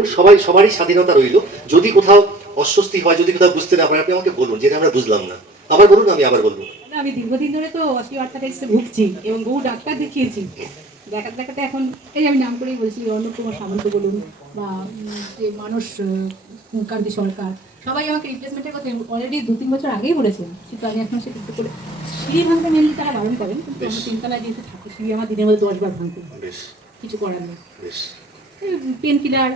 করুন, সবারই স্বাধীনতা রইল। যদি কোথাও অস্বস্তি হয়, যদি কোথাও বুঝতে না পারেন, আপনি আমাকে বলুন যেটা আমরা বুঝলাম না, আবার বলুন, আমি আবার বলবো। আমি দীর্ঘদিন ধরে তো অস্টিওআর্থ্রাইটিসে ভুগছি এবং বহু ডাক্তার দেখিয়েছি। দেখাতে দেখাতে এখন এই আমি নাম করেই বলছি, অর্ণব কুমার সামন্ত বলুন বা যে মানস কান্তি সরকার, সবাই আমাকে রিপ্লেসমেন্টের কথা অলরেডি 2-3 বছর আগেই বলেছেন, কিন্তু আমি এখন সেটা একটু করে সিঁড়ি ভাঙতে মেনলি তারা বারণ করেন, কিন্তু আমি তিনতলায় যেহেতু থাকি, সিঁড়ি আমার দিনের মধ্যে 10 বার ভাঙতে, কিছু করার নেই। পেন কিলার,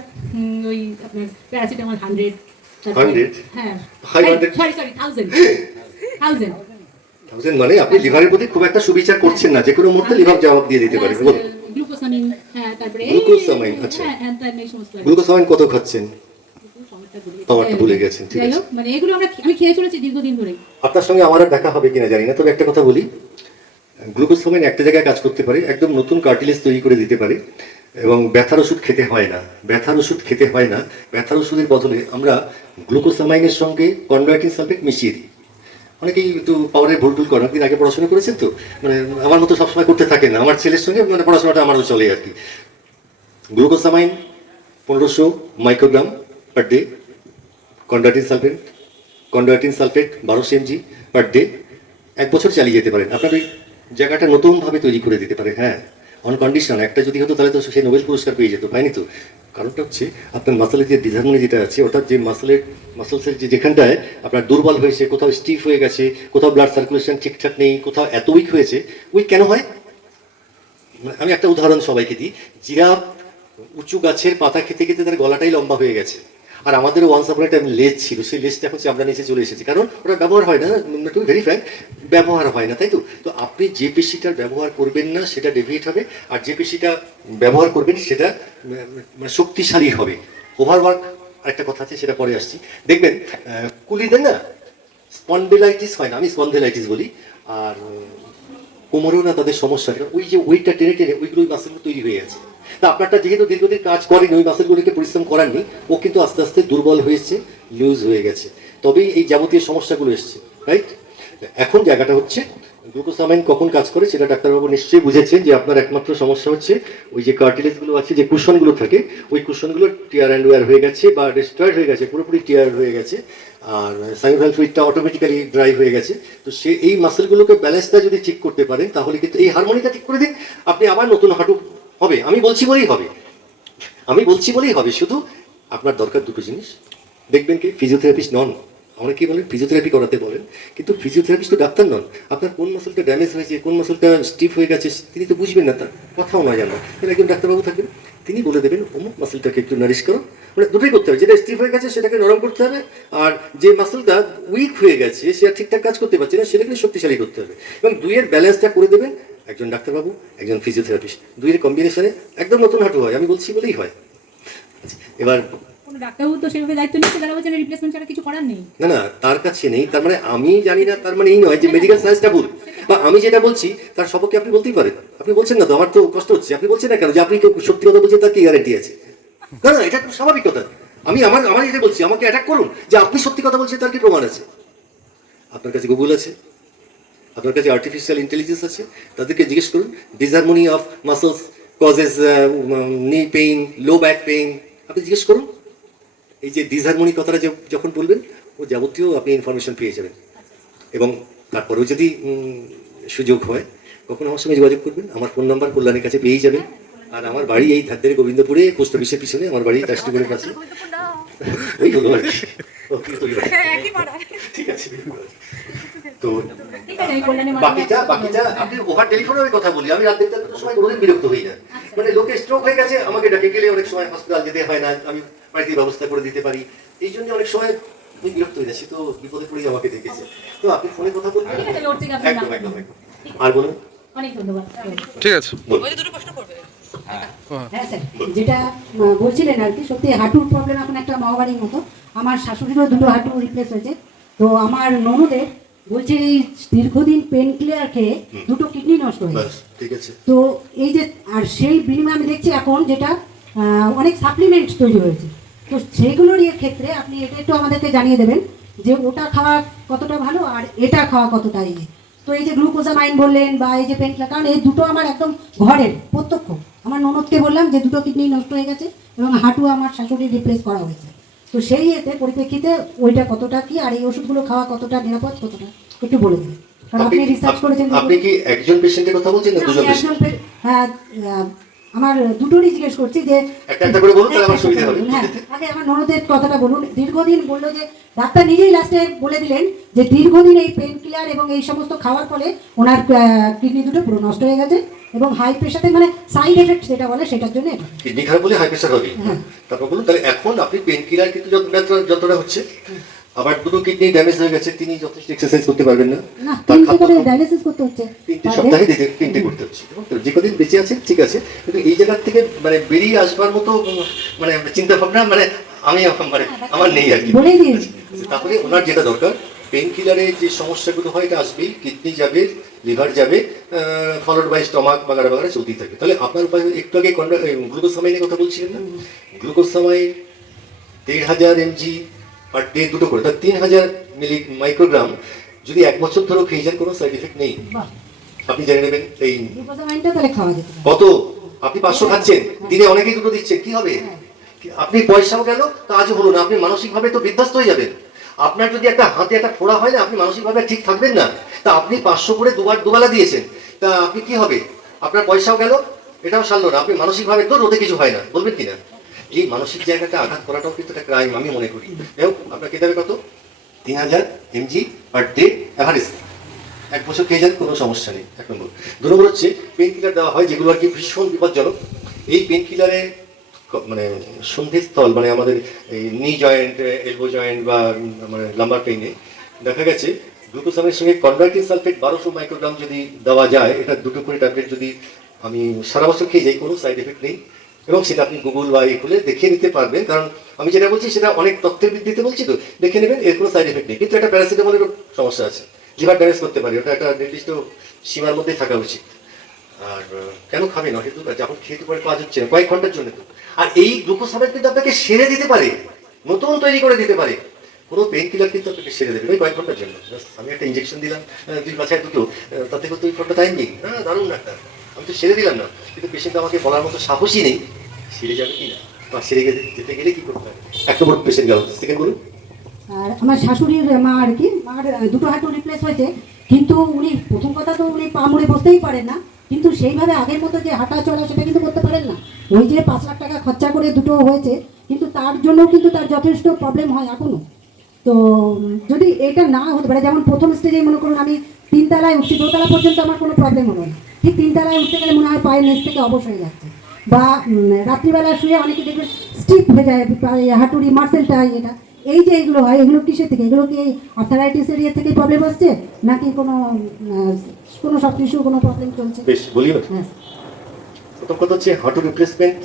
ওই আপনার প্যারাসিটামল 100, হ্যাঁ সরি 1000 মানে আপনি লিভারের প্রতি খুব একটা সুবিচার করছেন না, যে কোনো মুহূর্তে লিভার জবাব দিয়ে দিতে পারে। গ্লুকোসামিন, হ্যাঁ তারপরে গ্লুকোসামাইন, আচ্ছা অ্যান্টাই সমস্ত। গ্লুকোসামাইন কত খাচ্ছেন? পাওয়ারটা ভুলে গেছেন, ঠিক আছে। মানে এগুলো আমি খেয়ে চলেছি দীর্ঘদিন ধরে। আপনার সঙ্গে আমার আর দেখা হবে কিনা জানি না, তবে একটা কথা বলি, গ্লুকোসামাইন একটা জায়গায় কাজ করতে পারে, একদম নতুন কার্টিলেজ তৈরি করে দিতে পারে, এবং ব্যথার ওষুধ খেতে হয় না। ব্যথার ওষুধের বদলে আমরা গ্লুকোসামাইনের সঙ্গে কনভার্টিং সালফেট মিশিয়ে দিই। অনেকেই একটু পাওয়ারের ভুল করেন, আপনি আগে পড়াশোনা করেছেন তো, মানে আমার মতো সবসময় করতে থাকেন না, আমার ছেলের সঙ্গে মানে পড়াশোনাটা আমারও চলে আর কি। Glucosamine 1500 microgram per day, converting sulphate 1200 mg per day, 1 বছর চালিয়ে যেতে পারেন। আপনার ওই জায়গাটা নতুনভাবে তৈরি করে দিতে পারে, হ্যাঁ, অন কন্ডিশন। একটা যদি হতো তাহলে তো সে নোবেল পুরস্কার পেয়ে যেত, পায়নি তো। কারণটা হচ্ছে আপনার মাসেলের যে ডিসহারমোনি যেটা আছে, অর্থাৎ যে মাসেলসের যেখানটায় আপনার দুর্বল হয়েছে, কোথাও স্টিফ হয়ে গেছে, কোথাও ব্লাড সার্কুলেশন ঠিকঠাক নেই, কোথাও এত উইক হয়েছে, উইক কেন হয়? আমি একটা উদাহরণ সবাইকে দিই। জিরাফ উঁচু গাছের পাতা খেতে খেতে তার গলাটাই লম্বা হয়ে গেছে, আর আমাদেরও ওয়ান্স আপন একটা লেজ ছিল, সেই লেজটা এখন চামড়া নিচে চলে এসেছে, কারণ ওটা ব্যবহার হয় না, টু ভেরি ফ্র্যাঙ্ক, ব্যবহার হয় না, তাই তো। তো আপনি যে পেশিটার ব্যবহার করবেন না সেটা ডেভিয়েট হবে, আর যে পেশিটা ব্যবহার করবেন সেটা মানে শক্তিশালী হবে। ওভারওয়ার্ক আরেকটা কথা আছে, সেটা পরে আসছি। দেখবেন কুলিদের না স্পন্ডিলাইটিস হয় না, আমি স্পন্ডিলাইটিস বলি, আর কোমরেও না তাদের সমস্যা, ওই যে ওয়েটটা টেনে টেনে ওইগুলো ওই মাসেলগুলো তৈরি হয়ে আছে। তা আপনারটা যেহেতু দীর্ঘদিন কাজ করেনি, ওই মাসেলগুলিকে পরিশ্রম করাননি, ও কিন্তু আস্তে আস্তে দুর্বল হয়েছে, লুজ হয়ে গেছে, তবেই এই যাবতীয় সমস্যাগুলো এসছে, রাইট। এখন জায়গাটা হচ্ছে গ্লুকোসামাইন কখন কাজ করে সেটা ডাক্তারবাবু নিশ্চয়ই বুঝেছেন, যে আপনার একমাত্র সমস্যা হচ্ছে ওই যে কার্টিলেজগুলো আছে, যে কুশনগুলো থাকে, ওই কুশনগুলো টিয়ার অ্যান্ড ওয়ার হয়ে গেছে বা ডিস্ট্রয়েড হয়ে গেছে, পুরোপুরি টিয়ার হয়ে গেছে, আর সাইনোভিয়াল ফ্লুইডটা অটোমেটিক্যালি ড্রাই হয়ে গেছে। তো সে এই মাসেলগুলোকে ব্যালেন্সটা যদি ঠিক করতে পারেন, তাহলে কিন্তু এই হারমোনিটা ঠিক করে দিন, আপনি আবার নতুন হাঁটু হবে। আমি বলছি বলেই হবে, শুধু আপনার দরকার দুটো জিনিস। দেখবেন কি ফিজিওথেরাপিস্ট নন, অনেকেই বলেন ফিজিওথেরাপি করাতে বলেন, কিন্তু ফিজিওথেরাপিস্ট তো ডাক্তার নন। আপনার কোন মাসেলটা ড্যামেজ হয়েছে, কোন মাসেলটা স্টিফ হয়ে গেছে, তিনি তো বুঝবেন না, তার কথাও নয় জানা। একজন ডাক্তারবাবু থাকবেন, তিনি বলে দেবেন অমুক মাসেলটাকে একটু নারিশ করো, মানে দুটোই করতে হবে, যেটা স্টিফ হয়ে গেছে সেটাকে নরম করতে হবে, আর যে মাসেলটা উইক হয়ে গেছে, সে আর ঠিকঠাক কাজ করতে পারছে না, সেটাকে শক্তিশালী করতে হবে, এবং দুইয়ের ব্যালেন্সটা করে দেবেন একজন ডাক্তারবাবু, একজন ফিজিওথেরাপিস্ট, দুইয়ের কম্বিনেশনে একদম নতুন হাঁটু হয়, আমি বলছি বলেই হয়। এবার ডাক্তারবাবু তো সেভাবে দায়িত্ব নিচ্ছে, তারা বলছেন রিপ্লেসমেন্ট ছাড়া কিছু করার নেই। না, তার কাছে নেই, তার মানে আমি জানি না, তার মানে এই নয় যে মেডিকেল সায়েন্সটা ভুল, বা আমি যেটা বলছি তার সপক্ষে আপনি বলতেই পারেন। আপনি বলছেন না তো, আমার তো কষ্ট হচ্ছে, আপনি বলছেন না কেন যে আপনি সত্যি কথা বলছেন, তার কি গ্যারান্টি আছে? না, এটা তো স্বাভাবিক কথা। আমি আমার এটা বলছি, আমাকে অ্যাটাক করুন যে আপনি সত্যি কথা বলছেন, তার কি প্রমাণ আছে? আপনার কাছে গুগল আছে, আপনার কাছে আর্টিফিশিয়াল ইন্টেলিজেন্স আছে, তাদেরকে জিজ্ঞেস করুন disharmony of muscles causes knee pain, low back pain, আপনি জিজ্ঞেস করুন। এই যে ডিসহারমোনি কথাটা যখন বলবেন, ও যাবতীয় আপনি ইনফরমেশন পেয়ে যাবেন। এবং তারপরেও যদি সুযোগ হয়, কখনো আমার সঙ্গে যোগাযোগ করবেন, আমার ফোন নাম্বার কল্যাণের কাছে পেয়েই যাবেন। আর আমার বাড়ি এই ধারে গোবিন্দপুরে, পোস্ট অফিসের পিছনে আমার বাড়ি, টাস্টিগুলোর কাছে। ওই হলো আর কি, ঠিক আছে। তো বাকিটা আপনি ওভার টেলিফোনে ওই কথা বলি, আমি রাত দেখতে সময় কোনোদিন বিরক্ত হই না। মানে লোকে স্ট্রোক হয়ে গেছে, আমাকে ডাকে গেলে অনেক সময় হসপিটাল যেতে হয় না, আমি বাড়িতে ব্যবস্থা করে দিতে পারি, এই জন্য অনেক সময় আমি বিরক্ত হয়ে যাচ্ছি, তো বিপদে পড়ে আমাকে ডেকেছে। তো আপনি ফোনে কথা বলবেন, একদম। আর বলুন। অনেক ধন্যবাদ। ঠিক আছে, হ্যাঁ স্যার, যেটা বলছিলেন আর কি, সত্যি হাঁটুর প্রবলেম এখন একটা মহামারীর মতো। আমার শাশুড়িরও দুটো হাঁটু রিপ্লেস হয়েছে, তো আমার ননদের বলছে এই দীর্ঘদিন পেন ক্লিয়ার খেয়ে দুটো কিডনি নষ্ট হয়েছে। ঠিক আছে। তো এই যে, আর সেই বিনিময়ে আমি দেখছি এখন যেটা অনেক সাপ্লিমেন্ট তৈরি হয়েছে, তো সেইগুলোর ক্ষেত্রে আপনি এটা একটু আমাদেরকে জানিয়ে দেবেন যে ওটা খাওয়া কতটা ভালো আর এটা খাওয়া কতটা ইয়ে। তো এই যে গ্লুকোজামাইন বললেন বা এই যে পেন ক্লিয়ার, কারণ এই দুটো আমার একদম ঘরের প্রত্যক্ষ, আমার ননদকে বললাম যে দুটো কিডনি নষ্ট হয়ে গেছে এবং হাঁটু আমার শাশুড়ি রিপ্লেস করা হয়েছে। তো সেই এতে পরিপ্রেক্ষিতে ওইটা কতটা কি আর এই ওষুধগুলো খাওয়া কতটা নিরাপদ কতটা একটু বলে দিন, কারণ আপনি রিসার্চ করেছেন। আপনি কি একজন পেশেন্টের কথা বলছেন না আমি দুজন একজন পেশেন্ট? হ্যাঁ, আমার দুটোরই জিজ্ঞেস করছি যে একটা করে বলুন তাহলে আমার সুবিধা হবে। হ্যাঁ, আগে আমার ননদের কথাটা বলুন। দীর্ঘদিন বললো যে ডাক্তার নিজেই লাস্টে বলে দিলেন যে দীর্ঘদিন এই পেন কিলার এবং এই সমস্ত খাওয়ার ফলে ওনার কিডনি দুটো পুরো নষ্ট হয়ে গেছে এবং হাই প্রেশারে মানে সাইড এফেক্ট যেটা বলে সেটার জন্য এটা। কিডনি খারাপ হলে হাই প্রেশার হবে। হ্যাঁ। তারপর বলুন তাহলে এখন আপনি পেন কিলার কিন্তু যতটা হচ্ছে, আবার দুটো কিডনি ড্যামেজ হয়ে গেছে, তিনি যথেষ্ট এক্সারসাইজ করতে পারবেন না, না, তার তিনটে খাদ্য করে ডায়ালিসিস করতে হচ্ছে। 3টে সপ্তাহে তিনটে করতে হচ্ছে। যে কদিন বেঁচে আছে ঠিক আছে, কিন্তু এই জায়গার থেকে মানে বেরিয়ে আসবার মতো মানে চিন্তা ভাবনা মানে আমি মানে আমার নেই আর কি। বলেই দিয়েছি। তারপরে ওনার যেটা দরকার, পেন কিলারে যে সমস্যাগুলো হয় এটা আসবেই, কিডনি যাবে, লিভার যাবে, ফলোড বাই স্টমাক বাগারা বাগারা চলতেই থাকে। তাহলে আপনার উপায় একটু আগে গ্লুকোসামাইনের কথা বলছিলেন না, গ্লুকোসামাইন 1,500 mg পার ডে দুটো করে, তার 3,000 মাইক্রোগ্রাম যদি 1 বছর ধরেও খেয়ে যান কোনো সাইড এফেক্ট নেই। বাহ, আপনি জেনে নেবেন এই গ্লুকোসামাইনটা তাহলে খাওয়া যেতে পারে। কত, আপনি 500 খাচ্ছেন, দিনে অনেকেই দুটো দিচ্ছেন, কি হবে? আপনি পয়সাও গেল, কাজও হলো না, আপনি মানসিকভাবে তো বিধ্বস্ত হয়ে যাবেন। আপনার যদি একটা হাতে একটা ফোড়া হয় না, আপনি মানসিকভাবে ঠিক থাকবেন না। তা আপনি 500 করে দুবেলা দিয়েছেন, তা আপনি কি হবে? আপনার পয়সাও গেল, এটাও সারলো না, আপনি মানসিকভাবে তো রোদে কিছু হয় না, বলবেন কিনা? এই মানসিক জায়গাটা আঘাত করাটাও কিন্তু একটা ক্রাইম আমি মনে করি। যাই হোক, আপনার খেতে হবে কত? 3,000 mg পার ডে অ্যাভারেজ। 1 বছর খেয়ে যান, কোনো সমস্যা নেই। 1 নম্বর। 2 নম্বর হচ্ছে পেন কিলার দেওয়া হয় যেগুলো আর কি ভীষণ বিপজ্জনক। এই পেন কিলারে মানে সন্ধিস্থল মানে আমাদের এই নি জয়েন্ট, এলবো জয়েন্ট বা মানে লাম্বার পেইনে দেখা গেছে গ্লুকোসামের সঙ্গে কনভার্টিন সালফেট 1200 মাইক্রোগ্রাম যদি দেওয়া যায়, এটা দুটো করে ট্যাবলেট যদি আমি সারা বছর খেয়ে যাই, কোনো সাইড এফেক্ট নেই। এবং সেটা আপনি গুগল বা এই খুলে দেখিয়ে নিতে পারবেন, কারণ আমি যেটা বলছি সেটা অনেক তথ্যের ভিত্তিতে বলছি, তো দেখে নেবেন, এর কোনো সাইড এফেক্ট নেই। কিন্তু একটা প্যারাসিটামলেরও সমস্যা আছে, লিভার ড্যামেজ করতে পারে, ওটা একটা নির্দিষ্ট সীমার মধ্যে থাকা উচিত। আর কেন খাবে না, কিন্তু যখন খেতে পারে কাজ হচ্ছে না কয়েক ঘন্টার জন্য তো। আর এই গ্লুকোসামাইন কিন্তু আপনাকে সেরে দিতে পারে, নতুন তৈরি করে দিতে পারে। কোনো পেন কিলার কিন্তু আপনাকে সেরে দেবে ওই কয়েক ঘন্টার জন্য। আমি একটা ইঞ্জেকশন দিলাম 2 বাছায় দুটো, তাতে কিন্তু 2 ঘন্টা টাইম নেই। হ্যাঁ, দারুণ ডাক্তার, আমি তো সেরে দিলাম না, কিন্তু পেশেন্ট আমাকে বলার মতো সাহসই নেই সেরে যাবে কি না, বা সেরে যেতে গেলে কি করতে হবে। 1 নম্বর পেশেন্ট গেল। সেকেন্ড বলুন। আর আমার শাশুড়ির মা আর কি, মার দুটো হাঁটু রিপ্লেস হয়েছে, কিন্তু উনি প্রথম কথা তো উনি পা মুড়ে বসতেই পারেন না, কিন্তু সেইভাবে আগের মতো যে হাঁটা চলা সেটা কিন্তু করতে পারেন না। ওই যে 5 লাখ টাকা খরচা করে দুটো হয়েছে, কিন্তু তার জন্য কিন্তু তার যথেষ্ট প্রবলেম হয় এখনো। তো যদি এটা না হতে পারে, যেমন প্রথম স্টেজে মনে করুন আমি 3 তলায় উঠছি, 2 তলা পর্যন্ত আমার কোনো প্রবলেম হলো না, ঠিক 3 তলায় উঠতে গেলে মনে হয় পায়ের নিচ থেকে অবশ হয়ে যাচ্ছে, বা রাত্রিবেলা শুয়ে অনেকে দেখবেন স্টিপ হয়ে যায় হাঁটুরি মার্সেলটা, এটা এই যে এগুলো হয়, এগুলো কিসের থেকে? এগুলো কি আর্থারাইটিসের ইয়ে থেকে প্রবলেম আসছে, নাকি কোনো কোনো সব কিছু কোনো প্রবলেম চলছে? বেশ বলি। হ্যাঁ, প্রথম কথা হচ্ছে হাঁটু রিপ্লেসমেন্ট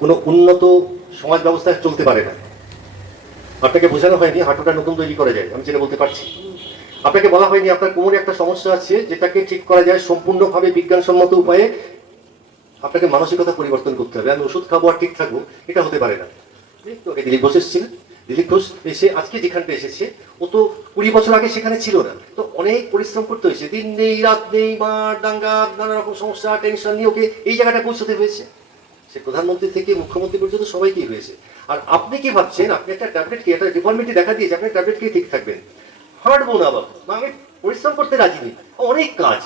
কোনো উন্নত সমাজ ব্যবস্থায় চলতে পারে না। আপনাকে বোঝানো হয়নি হাঁটুটা নতুন তৈরি করা যায়, আমি যেটা বলতে পারছি। আপনাকে বলা হয়নি আপনার কোমরে একটা সমস্যা আছে যেটাকে ঠিক করা যায় সম্পূর্ণভাবে বিজ্ঞানসম্মত উপায়ে। আপনাকে মানসিকতা পরিবর্তন করতে হবে। আমি ওষুধ খাবো আর ঠিক থাকবো, এটা হতে পারে না। দিলীপ ঘোষ এসেছিলেন, দিলীপ ঘোষ এসে আজকে যেখানটা এসেছে ও তো 20 বছর আগে সেখানে ছিল না। তো অনেক পরিশ্রম করতে হয়েছে, দিন নেই রাত নেই, মার দাঙ্গা, নানা রকম সমস্যা টেনশন নিয়ে ওকে এই জায়গাটা পৌঁছতে হয়েছে। সে প্রধানমন্ত্রী থেকে মুখ্যমন্ত্রী পর্যন্ত সবাইকেই হয়েছে। আর আপনি কি ভাবছেন আপনি একটা ট্যাবলেট খেয়ে, একটা ডিফর্মিটি দেখা দিয়েছে, আপনি ট্যাবলেট খেয়ে ঠিক থাকবেন? হাঁটবো না বাবা, আমি পরিশ্রম করতে রাজি নেই, অনেক কাজ।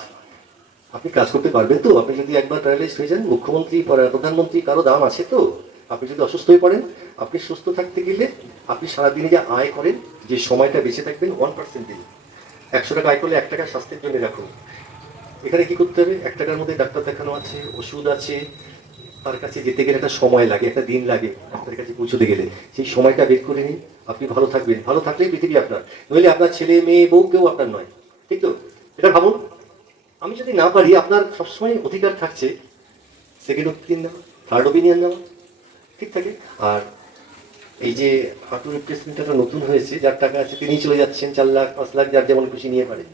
আপনি কাজ করতে পারবেন তো? আপনি যদি একবার প্যারালাইজ হয়ে যান, মুখ্যমন্ত্রী প্রধানমন্ত্রী কারো দাম আছে তো? আপনি যদি অসুস্থ হয়ে পড়েন, আপনি সুস্থ থাকতে গেলে আপনি সারাদিনে যা আয় করেন, যে সময়টা বেঁচে থাকবেন 1% দিন। 100 টাকা আয় করলে 1 টাকা স্বাস্থ্যের জন্য রাখুন। এখানে কি করতে হবে? 1 টাকার মধ্যে ডাক্তার দেখানো আছে, ওষুধ আছে, তার কাছে যেতে গেলে একটা সময় লাগে, একটা দিন লাগে ডাক্তারের কাছে পৌঁছতে গেলে। সেই সময়টা বের করে নিন, আপনি ভালো থাকবেন। ভালো থাকলেই পৃথিবী আপনার, নইলে আপনার ছেলে মেয়ে বউ কেউ আপনার নয়। ঠিক তো? এটা ভাবুন। আমি যদি না পারি, আপনার সবসময় অধিকার থাকছে সেকেন্ড ওপিনিয়ন নেওয়া, থার্ড ওপিনিয়ন নেওয়া, ঠিক থাকে। আর এই যে হাঁটু রিপ্লেসমেন্টটা নতুন হয়েছে, যার টাকা আছে তিনি চলে যাচ্ছেন 4 লাখ 5 লাখ, যার যেমন খুশি নিয়ে পারে।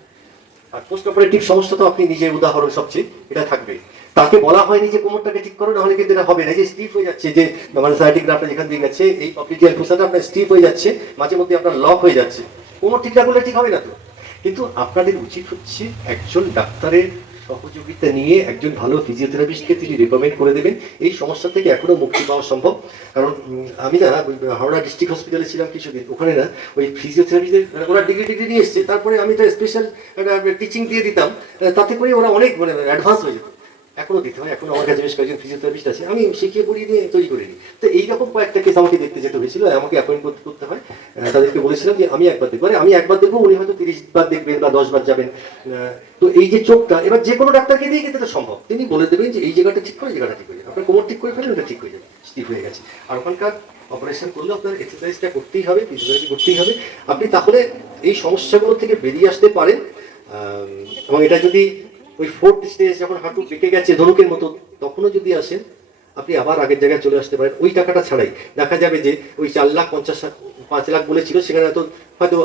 আর পোস্ট অপারেটিভ সমস্যা তো আপনি নিজের উদাহরণ সবচেয়ে, এটা থাকবে। তাকে বলা হয়নি যে কোমরটাকে ঠিক করো, না হলে কিন্তু এটা হবে না। যে স্টিফ হয়ে যাচ্ছে, যে মানে সাইটিক গ্রাফটা যেখান দিয়ে গেছে, এই অপটিক্যাল ফুসাটা আপনার স্টিফ হয়ে যাচ্ছে, মাঝে মধ্যে আপনার লক হয়ে যাচ্ছে। কোমর ঠিক না করলে ঠিক হবে না তো। কিন্তু আপনাদের উচিত হচ্ছে একজন ডাক্তারের সহযোগিতা নিয়ে একজন ভালো ফিজিওথেরাপিস্টকে তিনি রেকমেন্ড করে দেবেন। এই সমস্যা থেকে এখনো মুক্তি পাওয়া সম্ভব। কারণ আমি না ওই হাওড়া ডিস্ট্রিক্ট হসপিটালে ছিলাম কিছুদিন, ওখানে না ওই ফিজিওথেরাপিদের ওরা ডিগ্রি নিয়ে এসছে, তারপরে আমি তো স্পেশাল টিচিং দিয়ে দিতাম, তাতে করে ওরা অনেক মানে অ্যাডভান্স হয়ে যেত। এখনো দিতে হয়, এখনো আমার কাছে বেশ কয়েকজন ফিজিওথেরাপিস্ট আছে, আমি শিখিয়ে পড়িয়ে দিয়ে তৈরি করে নিই। তো এইরকম কয়েকটা কেস আমাকে দেখতে যেতে হয়েছিল, আমাকে অ্যাপয়েন্ট করতে হয়। তাদেরকে বলেছিলাম যে আমি একবার দেখবো, আমি একবার দেখবো, উনি হয়তো 30 বার দেখবেন বা 10 বার যাবেন। তো এই যে চোখটা এবার যে কোনো ডাক্তারকে দিয়ে কিন্তু এটা সম্ভব, তিনি বলে দেবেন যে এই জায়গাটা ঠিক করে, এই জায়গাটা ঠিক হয়ে যাবে, আপনার কোমর ঠিক করে ফেলেন, ওটা ঠিক হয়ে যাবে, ঠিক হয়ে গেছে। আর ওখানকার অপারেশন করলে আপনার এক্সারসাইজটা করতেই হবে, ফিজিওথেরাপি করতেই হবে, আপনি তাহলে এই সমস্যাগুলো থেকে বেরিয়ে আসতে পারেন। এবং এটা যদি ওই 4th স্টেজ যখন হাঁটু পেকে গেছে ধনুকের মতো, তখনও যদি আসেন আপনি আবার আগের জায়গায় চলে আসতে পারেন। ওই টাকাটা ছাড়াই দেখা যাবে যে ওই 4,50,000 5 লাখ বলেছিল, সেখানে হয়তো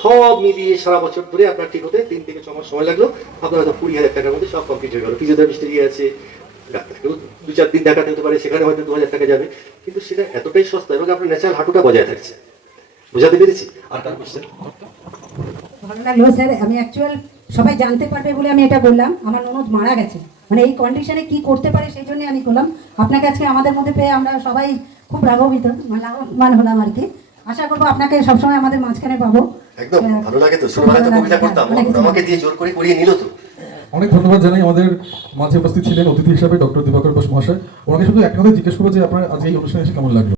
সব মিলিয়ে সারা বছর ধরে আপনার ঠিক হতে 3 থেকে 6 মাস সময় লাগলো, আপনার হয়তো 20,000 টাকার মধ্যে সব কমপ্লিট হয়ে গেল। ফিজিওথেরাপিস্ট আছে, ডাক্তারকেও 2-4 দিন দেখাতে হতে পারে, সেখানে হয়তো 2,000 টাকা যাবে, কিন্তু সেটা এতটাই সস্তা এবং আপনার ন্যাচারাল হাঁটুটা বজায় থাকছে। বোঝাতে পেরেছি? আর কার কোশ্চেন? ভালো লাগলো স্যার। আমি অ্যাকচুয়াল সবাই জানতে পারবে বলে আমি এটা বললাম, আমার ননদ মারা গেছে, মানে এই কন্ডিশনে কি করতে পারে সেই জন্য আমি করলাম। আপনাকে আজকে আমাদের মধ্যে পেয়ে আমরা সবাই খুব লাভবান হলাম আর কি। আশা করবো আপনাকে সবসময় আমাদের মাঝখানে পাবো। একদম ভালো লাগে তো, ছোটবেলায় তো কবিতা করতাম, আমাকে দিয়ে জোর করে করিয়ে নিল তো। অনেক ধন্যবাদ জানাই। আমাদের মাঝে উপস্থিত ছিলেন অতিথি হিসাবে ডক্টর দিবাকর ঘোষ মহাশয়। ওনাকে শুধু একটা কথা জিজ্ঞেস করবো যে আপনার আজকে এই অনুষ্ঠানে এসে কেমন লাগলো?